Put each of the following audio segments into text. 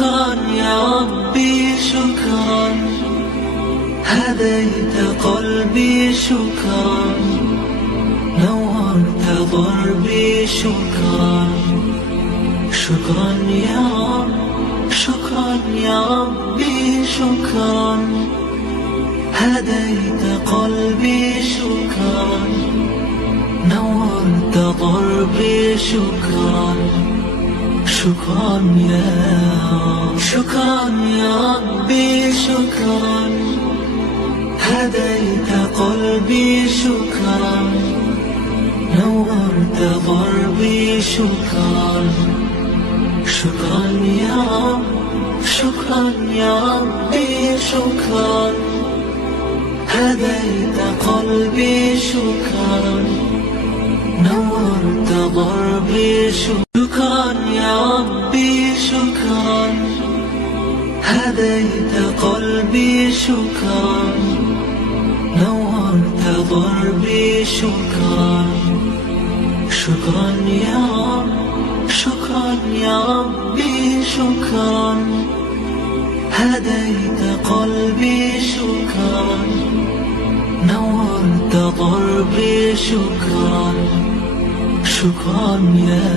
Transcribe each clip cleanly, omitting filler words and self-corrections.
شكرا يا ربي شكرا، هديت قلبي شكرا، نورت ضربي شكرا. شكرا يا رب، شكرا يا ربي شكرا، هديت قلبي شكرا، نورت ضربي شكرا. شكرا يا رب، شكرا يا ربي شكرا، هديت قلبي شكرا، نورت ضربي شكرا. شكرا يا رب، شكرا يا ربي شكرا، هديت قلبي شكرا، نورت ضربي شكرا يا ربي شكرا، هديت قلبي شكرا، نورت ضربي شكرا. شكرا يا رب، شكرا يا ربي شكرا، هديت قلبي شكرا، نورت ضربي شكرا. شكرا يا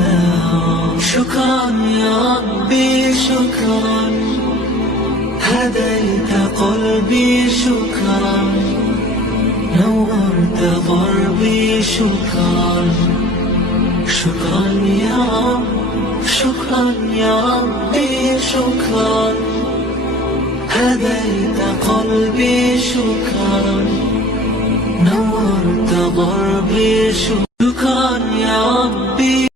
رب، شكرا يا ربي شكرا، هديت قلبي شكرا، نورت ضربي شكرا. شكرا يا رب، شكرا يا ربي شكرا، هديت قلبي شكرا، نورت ضربي شكرا.